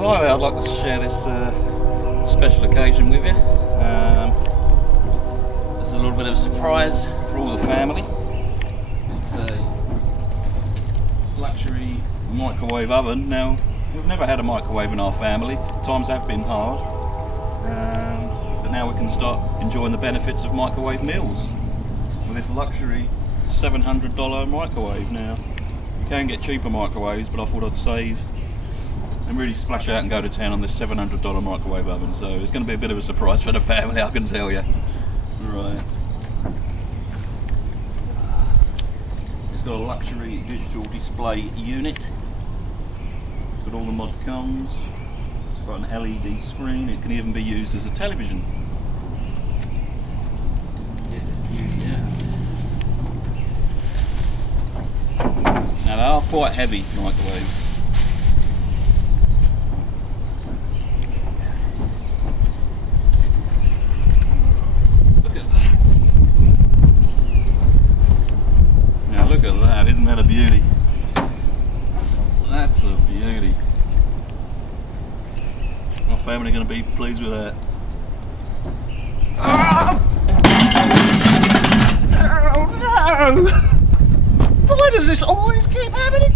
Hi there, I'd like to share this special occasion with you. It's a little bit of a surprise for all the family. It's a luxury microwave oven. Now, we've never had a microwave in our family. Times have been hard. But now we can start enjoying the benefits of microwave meals with this luxury $700 microwave. Now, you can get cheaper microwaves, but I thought I'd save and really splash out and go to town on this $700 microwave oven. So it's going to be a bit of a surprise for the family, I can tell you. Right. It's got a luxury digital display unit. It's got all the mod cons. It's got an LED screen. It can even be used as a television. Now they are quite heavy microwaves. Look at that. Now look at that, isn't that a beauty? That's a beauty. My family are going to be pleased with that. Oh no! Why does this always keep happening